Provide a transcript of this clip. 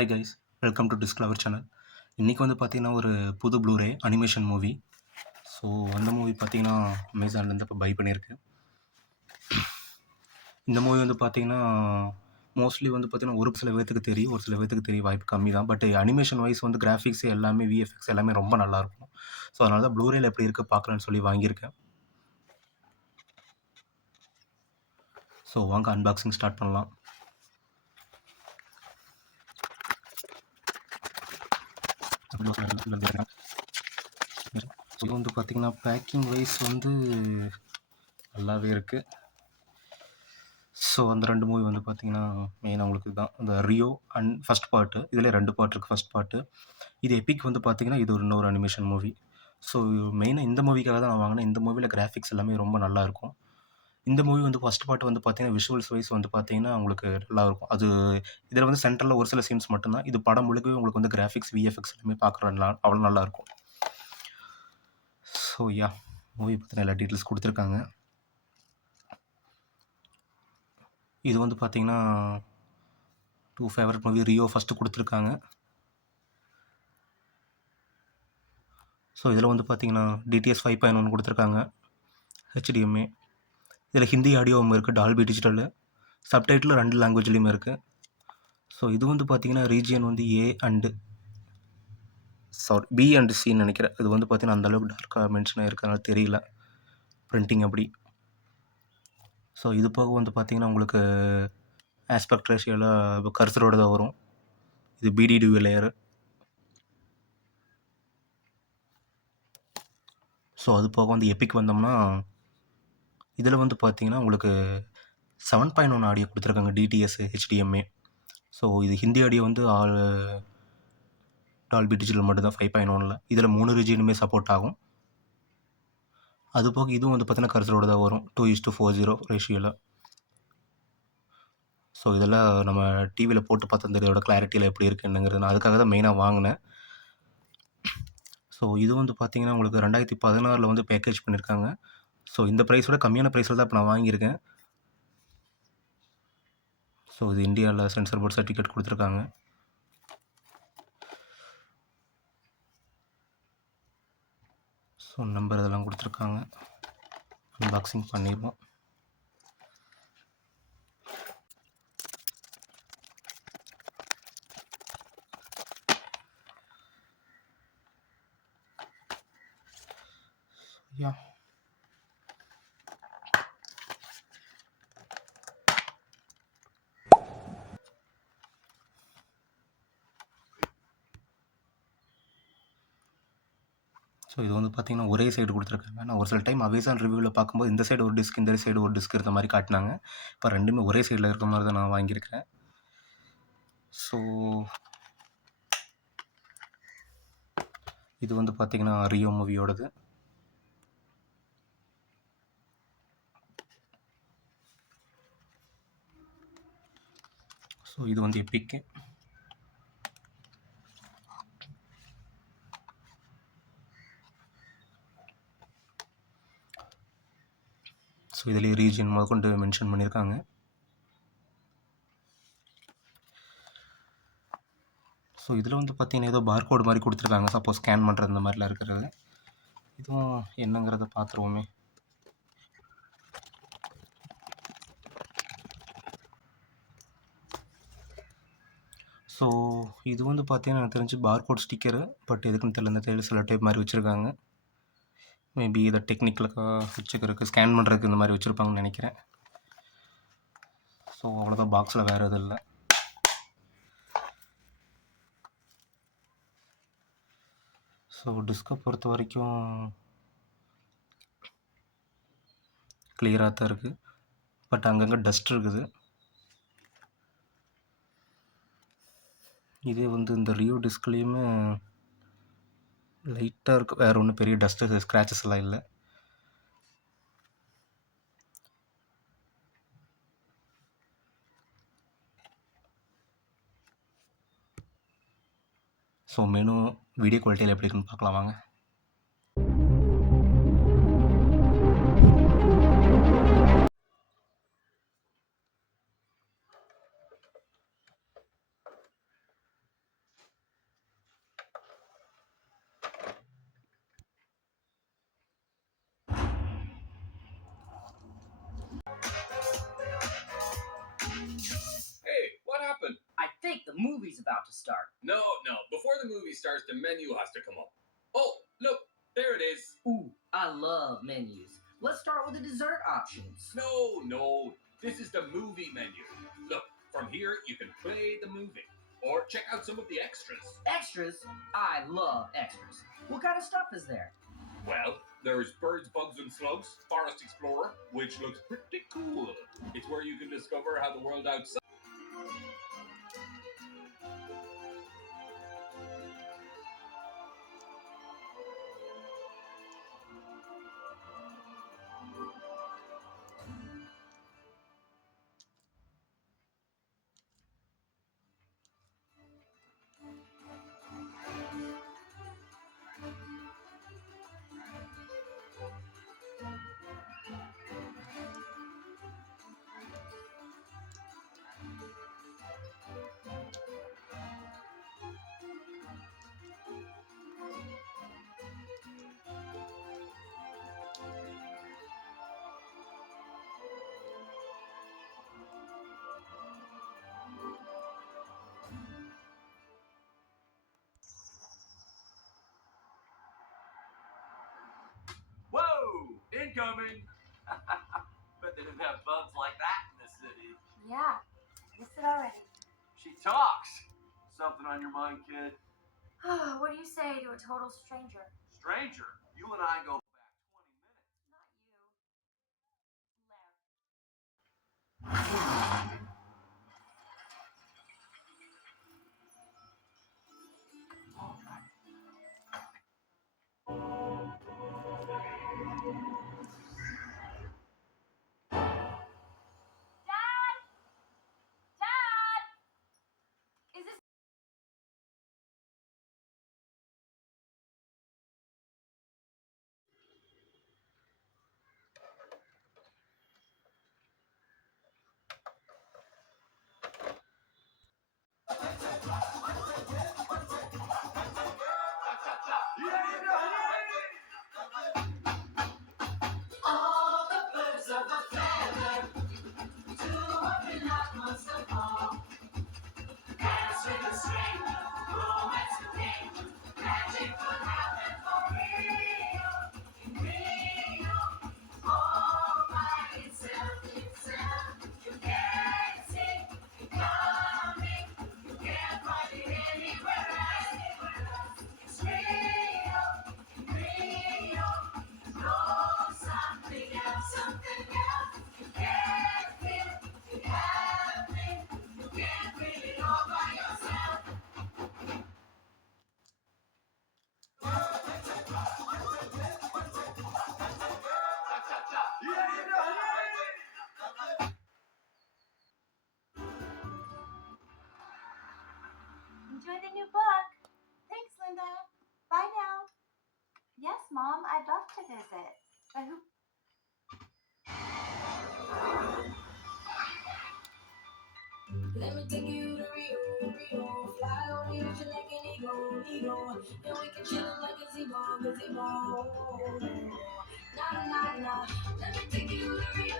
Hi guys, welcome to discover channel. இன்றைக்கி வந்து பார்த்தீங்கன்னா ஒரு புது ப்ளூரே அனிமேஷன் மூவி. ஸோ அந்த மூவி பார்த்தீங்கன்னா அமேசான்லேருந்து இப்போ பை பண்ணியிருக்கு. இந்த மூவி வந்து பார்த்தீங்கன்னா மோஸ்ட்லி வந்து பார்த்தீங்கன்னா ஒரு சில பேர்த்துக்கு தெரியும், ஒரு சில பேர்த்துக்கு தெரிய வாய்ப்பு கம்மி தான். பட் அனிமேஷன் வைஸ் வந்து கிராஃபிக்ஸ் எல்லாமே விஎஃப்எக்ஸ் எல்லாமே ரொம்ப நல்லாயிருக்கும். ஸோ அதனால தான் ப்ளூரேல எப்படி இருக்குது பார்க்கலான்னு சொல்லி வாங்கியிருக்கேன். ஸோ வாங்க அன்பாக்சிங் ஸ்டார்ட் பண்ணலாம். இது வந்து பார்த்திங்கன்னா பேக்கிங் வைஸ் வந்து நல்லாவே இருக்குது. ஸோ அந்த 2 மூவி வந்து பார்த்திங்கன்னா மெயினாக உங்களுக்கு தான் அந்த ரியோ அண்ட் ஃபஸ்ட் பார்ட்டு. இதில் 2 பார்ட் இருக்குது. ஃபஸ்ட் பார்ட்டு இது எபிக் வந்து பார்த்திங்கன்னா இது இன்னொரு அனிமேஷன் மூவி. ஸோ மெயினாக இந்த மூவிக்காக தான் நான் வாங்கினேன். இந்த மூவியில் கிராஃபிக்ஸ் எல்லாமே ரொம்ப நல்லாயிருக்கும். இந்த மூவி வந்து ஃபஸ்ட் பார்ட் வந்து பார்த்திங்கன்னா விஷுவல்ஸ் வைஸ் வந்து பார்த்திங்கன்னா உங்களுக்கு நல்லாயிருக்கும். அது இதில் வந்து சென்டரில் ஒரு சில சீன்ஸ் மட்டும்தான். இது படம் முழுக்கவே உங்களுக்கு வந்து கிராஃபிக்ஸ் விஎஃப்எக்ஸ் எல்லாமே பார்க்குறதுனால அவ்வளோ நல்லாயிருக்கும். ஸோ மூவி பற்றின எல்லா டீட்டெயில்ஸ் கொடுத்துருக்காங்க. இது வந்து பார்த்திங்கன்னா 2 ஃபேவரட் மூவி ரியோ ஃபஸ்ட்டு கொடுத்துருக்காங்க. ஸோ இதில் வந்து பார்த்திங்கன்னா டிடிஎஸ் 5.1 கொடுத்துருக்காங்க, ஹெச்டிஎம்ஏ. இதில் ஹிந்தி ஆடியோவும் இருக்குது, டால்பி டிஜிட்டலு. சப்டைட்டில் 2 லாங்குவேஜ்லேயுமே இருக்குது. ஸோ இது வந்து பார்த்திங்கன்னா ரீஜியன் வந்து பி அண்ட் சின்னு நினைக்கிறேன். இது வந்து பார்த்திங்கன்னா அந்தளவுக்கு டார்க்காக மென்ஷன் ஆகிருக்கனால தெரியல பிரிண்டிங் அப்படி. ஸோ இது போக வந்து பார்த்திங்கன்னா உங்களுக்கு ஆஸ்பெக்ட் ரேஷியோவில் கர்சரோட தான் வரும். இது பிடிடிவி லேயரு. ஸோ அது போக வந்து எபிக் வந்தோம்னா இதில் வந்து பார்த்திங்கன்னா உங்களுக்கு 7.1 ஆடியோ கொடுத்துருக்காங்க, டிடிஎஸ் ஹெச்டிஎம்ஏ. ஸோ இது ஹிந்தி ஆடியோ வந்து டால்பி டிஜிட்டல் மட்டும்தான் 5.1ல். இதில் 3 ரீஜியனுமே சப்போர்ட் ஆகும். அது போக இதுவும் வந்து பார்த்திங்கன்னா கர்சரோட தான் வரும் 2:40 ரேஷியோவில். ஸோ இதெல்லாம் நம்ம டிவியில் போட்டு பார்த்தா இதோட கிளாரிட்டியில் எப்படி இருக்குன்னுங்கிறது நான் அதுக்காக தான் மெயினாக வாங்கினேன். ஸோ இது வந்து பார்த்திங்கன்னா உங்களுக்கு 2016 வந்து பேக்கேஜ் பண்ணியிருக்காங்க. ஸோ இந்த ப்ரைஸோட கம்மியான ப்ரைஸில் தான் இப்போ நான் வாங்கியிருக்கேன். ஸோ இது இந்தியாவில் சென்சார் போர்ட் சர்டிஃபிகேட் கொடுத்துருக்காங்க. ஸோ நம்பர் இதெல்லாம் கொடுத்துருக்காங்க. அன்பாக்சிங் பண்ணிடுவோம். ஸோ இது வந்து பார்த்திங்கன்னா ஒரே சைடு கொடுத்துருக்காங்க. நான் ஒரு சில டைம் அமேசான் ரிவ்யூவில் பார்க்கும்போது இந்த சைடு ஒரு டிஸ்க், இந்த சைடு ஒரு டிஸ்க் இருந்த மாதிரி காட்டினாங்க. இப்போ ரெண்டுமே ஒரே சைடில் இருக்கிற மாதிரி தான் நான் வாங்கியிருக்கிறேன். ஸோ இது வந்து பார்த்திங்கன்னா ரியோ மூவியோடது. ஸோ இது வந்து எபிக்கு. ஸோ இதில் ரீஜியன் முதற்கொண்டு மென்ஷன் பண்ணியிருக்காங்க. ஸோ இதில் வந்து பார்த்திங்கன்னா ஏதோ பார்கோடு மாதிரி கொடுத்துருக்காங்க, சப்போஸ் ஸ்கேன் பண்ணுறது இந்த மாதிரிலாம் இருக்கிறது. இதுவும் என்னங்கிறத பார்த்துருவோமே. ஸோ இது வந்து பார்த்திங்கன்னா எனக்கு தெரிஞ்சு பார்கோட் ஸ்டிக்கரு, பட் எதுக்குன்னு தெரியல. இந்த தையல் சில டைப் மாதிரி வச்சுருக்காங்க. மேபி இதை டெக்னிக்கலுக்காக வச்சுக்கிறதுக்கு, ஸ்கேன் பண்ணுறதுக்கு இந்த மாதிரி வச்சுருப்பாங்கன்னு நினைக்கிறேன். ஸோ அவ்வளோதான், பாக்ஸில் வேறு எதுவும் இல்லை. ஸோ டிஸ்கை பொறுத்த வரைக்கும் கிளியராக தான் இருக்குது, பட் அங்கங்கே டஸ்ட் இருக்குது. இதே வந்து இந்த ரியோ டிஸ்க்லேயுமே லைட்டாக இருக்குது, வேறு ஒன்றும் பெரிய டஸ்ட்டு ஸ்க்ராச்சஸ் எல்லாம் இல்லை. ஸோ மெனு வீடியோ குவாலிட்டியில் எப்படி இருக்குன்னு பார்க்கலாம் வாங்க. about to start. No. Before the movie starts, the menu has to come up. Oh, look, there it is. Ooh, I love menus. Let's start with the dessert options. No. This is the movie menu. Look, from here you can play the movie or check out some of the extras. Extras? I love extras. What kind of stuff is there? Well, there's Birds, Bugs, and Slugs, Forest Explorer, which looks pretty cool. It's where you can discover how the world outside. Whoa! Incoming! Bet they didn't have bugs like that in the city. Yeah, missed it already. She talks! Something on your mind, kid? What do you say to a total stranger? Stranger, you and I go back 20 minutes. Not you. Left. Dad! Dad! Is this... All the birds of a feather do what we love most of all. Dance with a string, romance with danger, magic could happen for real. In Rio, all by itself. You can't see it coming, you can't find it anywhere else. It's Rio, in Rio. Something else. You can't feel it happening. You can't feel it all by yourself. Enjoy the new book. Thanks, Linda. Bye now. Yes, Mom, I'd love to visit. But who... Let me take you to Rio. Fly on the ocean like an eagle. And we can chill like a gazebo. Nah. Let me take you to Rio.